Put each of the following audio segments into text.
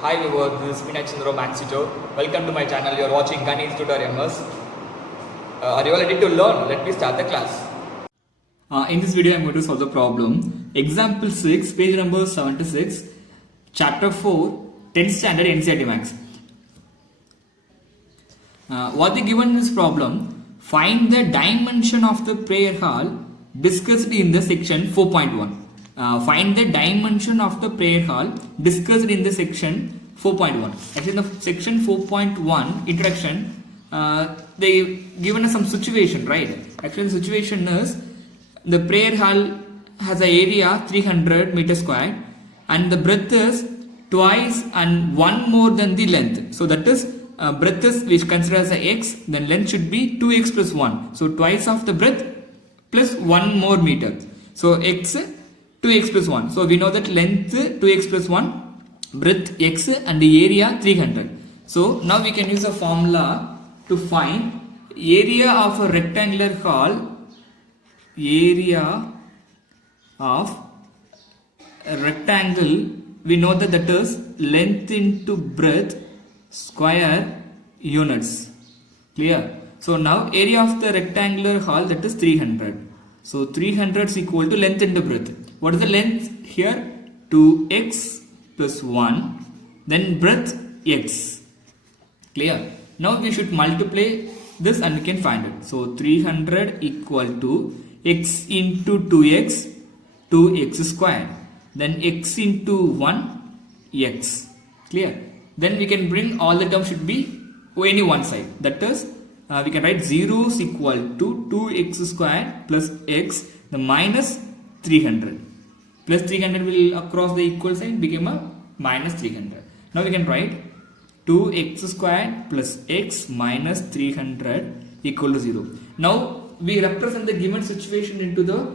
Hi viewers, this is Vinay Max Teacher. Welcome to my channel. You are watching Ganesh Tutorials. Are you all ready to learn? Let me start the class. In this video, I am going to solve the problem. Example 6, page number 76, Chapter 4, 10th Standard NCERT Max. What they given in this problem? Find the dimension of the prayer hall discussed in the section 4.1. Find the dimension of the prayer hall discussed in the section 4.1. Actually, in the section 4.1 introduction, they given us some situation, right? Actually, the situation is the prayer hall has an area 300 meters square, and the breadth is twice and one more than the length. So that is breadth is which considered as a x, then length should be 2x plus 1. So twice of the breadth plus 1 more meter. So x 2x plus 1. So we know that length 2x plus 1, breadth x, and the area 300. So now we can use a formula to find area of a rectangular hall. Area of a rectangle, we know that is length into breadth square units. Clear? So now area of the rectangular hall, that is 300. So 300 is equal to length into breadth. What is the length here? 2x plus 1, then breadth x. Clear? Now we should multiply this and we can find it. So 300 equal to x into 2x, 2x square. Then x into 1, x. Clear? Then we can bring all the terms should be any one side. That is, we can write 0 is equal to 2x square plus x, the minus 300. Plus 300 will across the equal sign become a minus 300. Now we can write 2x square plus x minus 300 equal to 0. Now we represent the given situation into the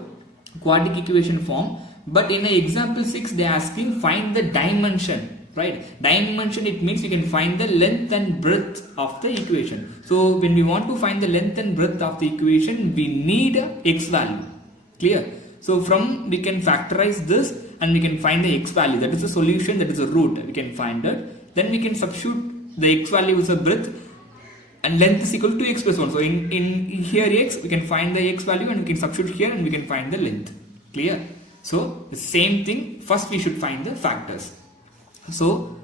quadratic equation form. But in example 6, they are asking find the dimension. Right? Dimension, it means you can find the length and breadth of the equation. So when we want to find the length and breadth of the equation, we need x value. Clear? So from we can factorize this and we can find the x value. That is the solution, that is a root. We can find it. Then we can substitute the x value with a breadth, and length is equal to x plus 1. So in here x, we can find the x value and we can substitute here and we can find the length. Clear? So the same thing, first we should find the factors. So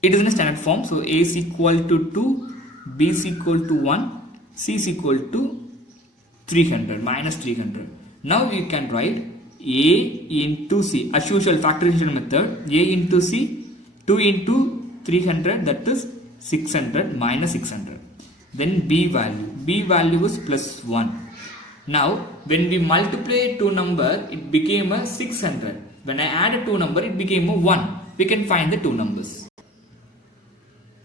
it is in a standard form. So a is equal to 2, b is equal to 1, c is equal to 300, minus 300. Now we can write a into c, as usual factorization method, a into c, 2 into 300, that is 600 minus 600. Then b value is plus 1. Now when we multiply two number, it became a 600. When I added two number, it became a 1. We can find the two numbers.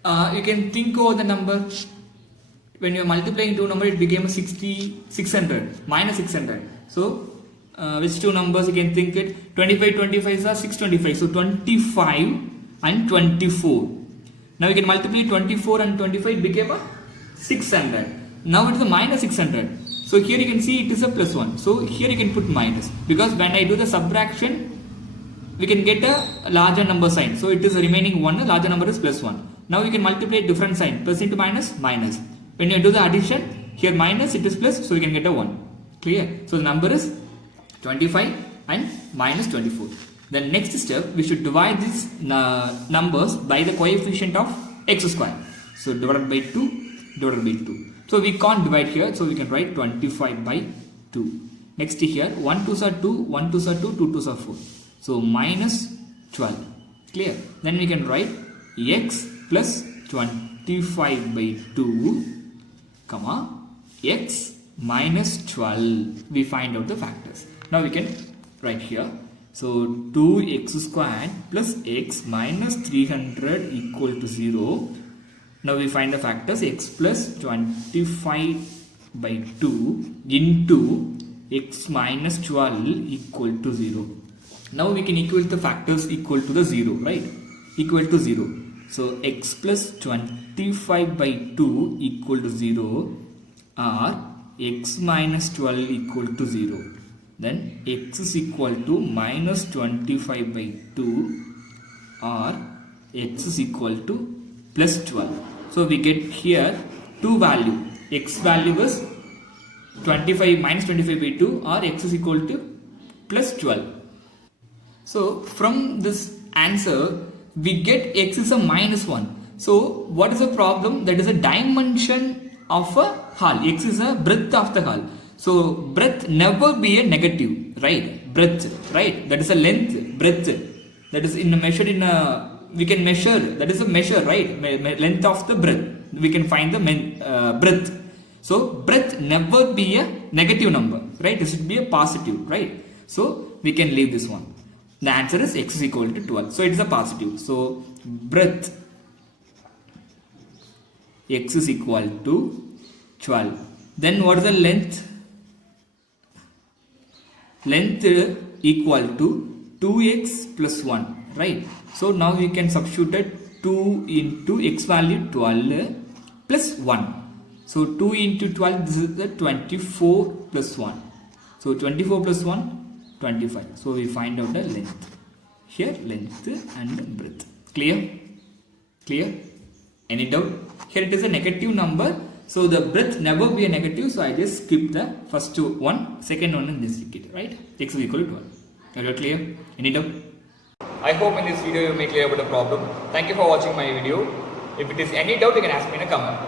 You can think over the number. When you are multiplying two numbers, it became a 600 minus 600. So which two numbers you can think it? 25 25 are 625. So 25 and 24. Now you can multiply 24 and 25, it became a 600. Now it is a minus 600. So here you can see it is a plus 1. So here you can put minus, because when I do the subtraction, we can get a larger number sign. So it is remaining 1, the larger number is plus 1. Now we can multiply different sign, plus into minus, minus. When you do the addition, here minus, it is plus, so we can get a 1. Clear? So the number is 25 and minus 24. The next step, we should divide these numbers by the coefficient of x square. So divided by 2, divided by 2. So we can't divide here, so we can write 25 by 2. Next here, 1 2s are 2, 1 2s are 2, 2 2s are 4. So minus 12. Clear? Then we can write x plus 25 by 2, comma, x minus 12. We find out the factors. Now we can write here. So 2x squared plus x minus 300 equal to 0. Now we find the factors. X plus 25 by 2 into x minus 12 equal to 0. Now we can equate the factors equal to the 0, right? Equal to 0. So x plus 25 by 2 equal to 0, or x minus 12 equal to 0. Then x is equal to minus 25 by 2, or x is equal to plus 12. So we get here two value. X value is 25 minus 25 by 2 or x is equal to plus 12. So from this answer we get x is a minus 1. So what is the problem? That is a dimension of a hull. X is a breadth of the hull. So breadth never be a negative, right? Breadth, right? That is a length, breadth. That is in a measured in a, we can measure, that is a measure, right? Length of the breadth. We can find the breadth. So breadth never be a negative number, right? It should be a positive, right? So we can leave this one. The answer is x is equal to 12. So it is a positive. So breadth x is equal to 12. Then what is the length? Length equal to 2x plus 1, right? So now we can substitute it 2 into x value 12 plus 1. So 2 into 12, this is the 24 plus 1. So 24 plus 1, 25. So we find out the length. Here length and breadth. Clear? Clear? Any doubt? Here it is a negative number. So the breadth never be a negative. So I just skip the first one, second one and this ticket, right? X is equal to 12. Are you clear? Any doubt? I hope in this video you make clear about the problem. Thank you for watching my video. If it is any doubt, you can ask me in a comment.